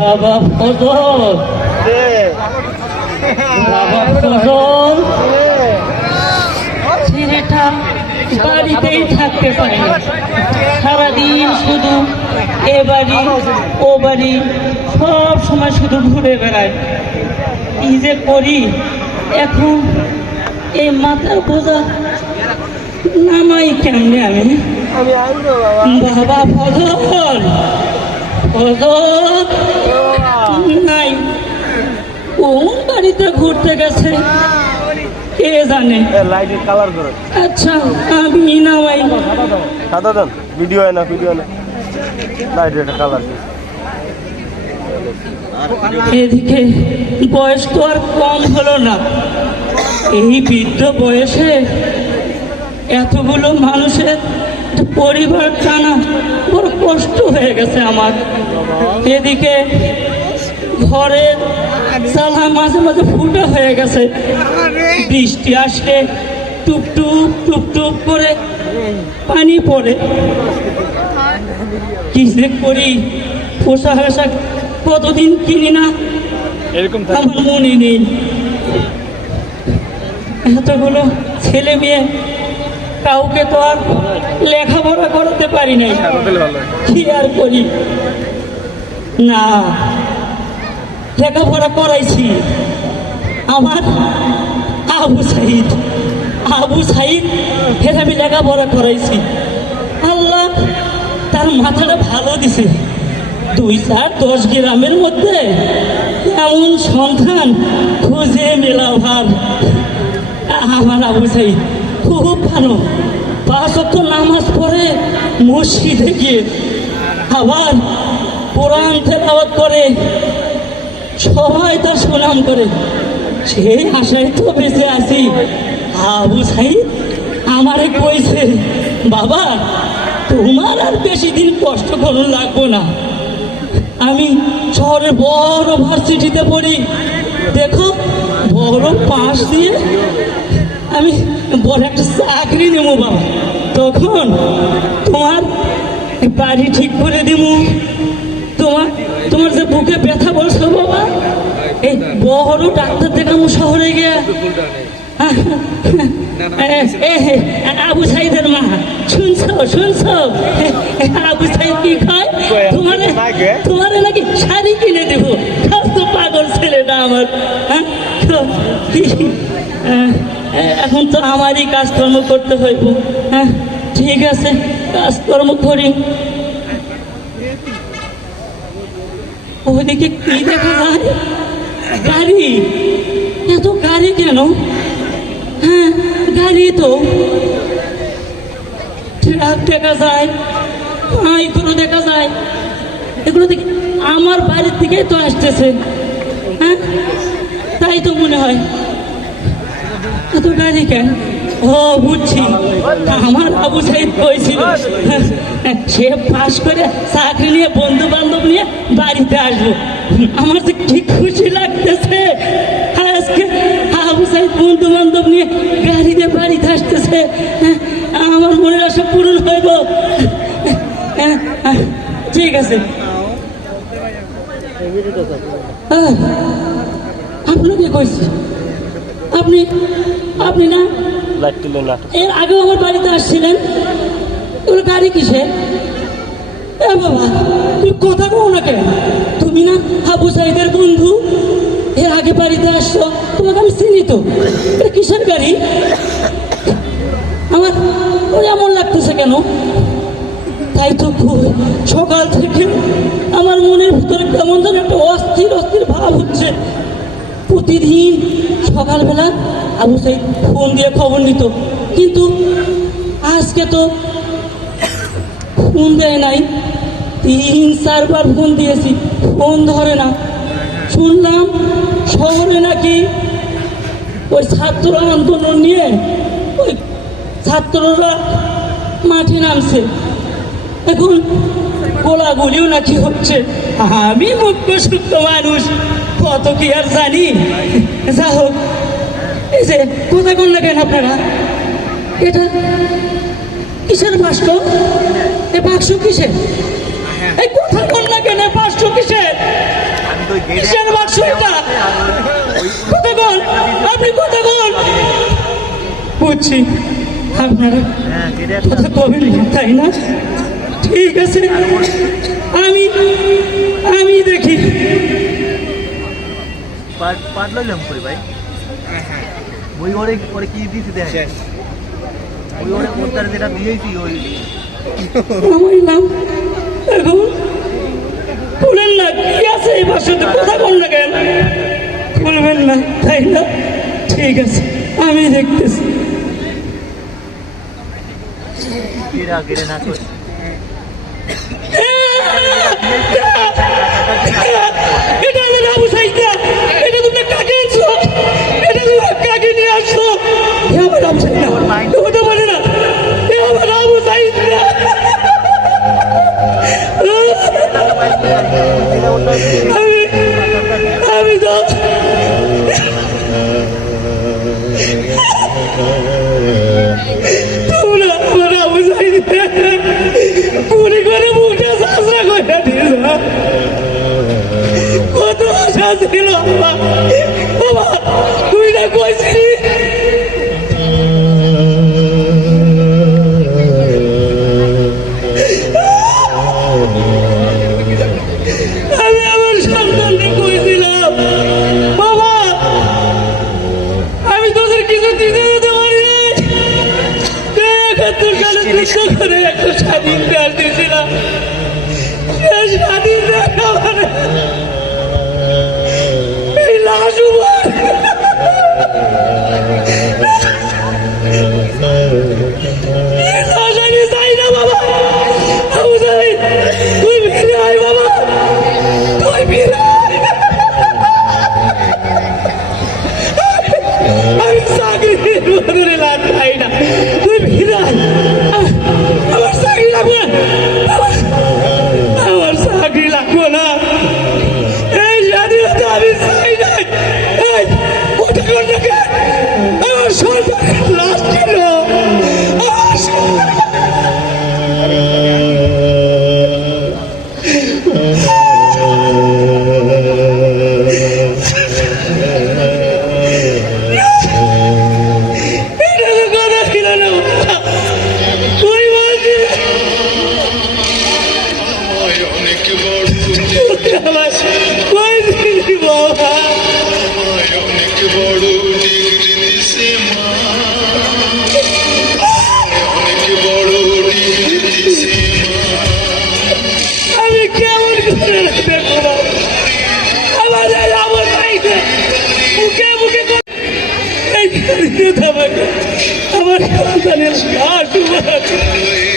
বাবা ফজল, বাবা ফজল, ছেলেটা বাড়িতেই থাকতে পারে না, সারাদিন শুধু এ বাড়ি ও বাড়ি সব সময় শুধু ঘুরে বেড়ায়। কি যে করি এখন, এই মাথার বোঝা নামাই কেমনে আমি? বাবা ফজল, ফজল নাই, কোন বাড়িতে ঘুরতে গেছে কে জানে। লাইটের কালার করে। আচ্ছা আমি নামাই। সাদা দেন, ভিডিও হয় না, ভিডিও না, লাইটের কালার। এদিকে বয়স তো আর কম হলো না, এই বৃদ্ধ বয়সে এতগুলো মানুষের পরিবার টানা বড় কষ্ট হয়ে গেছে আমার। এদিকে ঘরের চালা মাঝে মাঝে ফুটা হয়ে গেছে, বৃষ্টি আসলে টুপটুপ টুপটুপ করে পানি পড়ে। কি যে করি, পোশাক আশাক কতদিন কিনি না এরকম আমার মনে নেই। এতগুলো ছেলে মেয়ে, কাউকে তো আর লেখাপড়া করাতে পারি নাই, কি আর করি? না, লেখাপড়া করাইছি আমার আবু সাইদ, আবু সাইদ ফের আমি লেখাপড়া করাইছি। আল্লাহ তার মাথাটা ভালো দিছে, 2-4-10 গ্রামের মধ্যে এমন সন্তান খুঁজে মেলা ভার। আমার আবু সাইদ খুব ভালো, 5 ওয়াক্ত নামাজ পড়ে মসজিদে গিয়ে আবার কোরআন তেলাওয়াত করে, সবাই তার সুনাম করে। সেই আশায় তো বেঁচে আছি। আবু সাইদ আমারে কইছে, বাবা তোমার আর বেশি দিন কষ্ট করুন লাগবো না, আমি শহরে বড় ভার্সিটিতে পড়ি, দেখো বড় পাশ দিয়ে আমি বড় একটা চাকরি নেব বাবা, তখন তোমার বাড়ি ঠিক করে দিব, তোমার যে বুকে ব্যথা বলছো বাবা, এই বড় ডাক্তার দেখাবো শহরে গিয়ে। আবু সাইদের মা, শুনছো শুনছো, আবু সাইদ কি খায়, তোমারে নাকি শাড়ি কিনে দেব। তো পাগল ছেলেটা আমার। এখন তো আমারই কাজকর্ম করতে হইব। হ্যাঁ ঠিক আছে, কাজকর্ম করি। ওইদিকে কি দেখা যায়, গাড়ি, এত গাড়ি কেন? হ্যাঁ গাড়ি তো, ট্রাক দেখা যায়, এগুলো দেখা যায়, এগুলো দেখি আমার বাড়ির থেকেই তো আসতেছে। হ্যাঁ তাই তো মনে হয়, এত গাড়ি কেন? ও বুঝছি, আমার আবু সাইদ কইছিল সে পাস করে চাকরি নিয়ে বন্ধু বান্ধব নিয়ে বাড়িতে আসবো। আমার যে কি খুশি লাগতেছে, আজকে আবু সাইদ বন্ধু বান্ধব নিয়ে গাড়িতে বাড়িতে আসতেছে, আমার মনের আশা পূরণ হইব। ঠিক আছে, আপনাকে কইছি, আপনি না এর আগেও আমার বাড়িতে আসছিলেন, এগুলো গাড়ি কিসের? এ বাবা তুমি কথা কও না কেন? তুমি না আবু সাইদের বন্ধু, এর আগে বাড়িতে আসছো, তোমাকে আমি চিনি তো। এটা কিসের গাড়ি? আমার ওই এমন লাগতেছে কেন? তাই তো সকাল থেকে আমার মনের ভিতরে কেমন যেন একটা অস্থির অস্থির ভাব হচ্ছে। প্রতিদিন সকালবেলা আবু সাইদ ফোন দিয়ে খবর নিত, কিন্তু আজকে তো ফোন দেয় নাই। 3-4 বার ফোন দিয়েছি, ফোন ধরে না। শুনলাম শহরে নাকি ওই ছাত্র আন্দোলন নিয়ে ওই ছাত্ররা মাঠে নামছে, এখন গোলাগুলিও নাকি হচ্ছে। আমি মুখ্য সূক্ষ্ম মানুষ, কত কি আর জানি। যা হোক, এই যে কথা কোন লাগেন আপনারা, এটা কিসের বাক্স? এ বাক্স কিসের? এই কথা কোন লাগেন, বাক্স কিসের? কিসের বাক্স এটা? কথা বল, আপনি কথা বল। বুঝছি আপনারা কথা কবেন তাই না? ঠিক আছে, আমি আমি দেখি। পাট লইলাম কই ভাই? ওই ওরে কি দিতে দেয়? ওই ওর যেটা দিয়েছি ওই আমার নাম এখন খুলেন না, কি আছে এই বাসতে? কথা বল না কেন? খুলবেন না তাই না? ঠিক আছে, আমি দেখতেছি। গেড়ে না কই এটা আমার আবু সাইদা, এটা তুমি কাকে আনছো? এটা তুমি কাকে নিয়ে আসছো? এ আমার আবু সাইদা, কথা বলে না। এ আমার আবু সাইদা। আমি তো তোমরা আমার আবু সাইদা পুরি করে মুখটা সাজরা করে দিয়েছ। কত আশা ছিল বাবা, তুই না কইছিলি আমি আমার সন্তানকে কইছিলাম বাবা আমি তোদের কিছু দিতে দিতে পারি না। ৭১ সালে যুদ্ধ করে একটা স্বাধীন দেশ দিয়েছিলাম। সেই স্বাধীন দেশ আমার এই লাশ উপর লাশ আমি চাই না বাবা। আবু সাইদ, তুই ফিরে আয় বাবা, তুই ফিরে আয়। আমি চাকরির বদলে লাভ পাই না, তুই ফিরে আয়। আমার চাকরি লাগবে না, আমার চাকরি লাগবে না। এই স্বাধীনতা আমি চাই না। এই ওটা করতে আমার সরকারের লাশ ছিল। আমার এটা তো কথা ছিল না বাবা। তুই বলছিস অনেক বড় আমার কইছিলি বাবা। অনেক বড় ডিগ্রি দিছে মা, অনেক বড় ডিগ্রি দিছে আমি কেমন করে দেখবো আমার এই অবস্থাইতে মুখে মুখে এই স্বাধীনতা আমাকে আমার সন্তানের লাশ উপর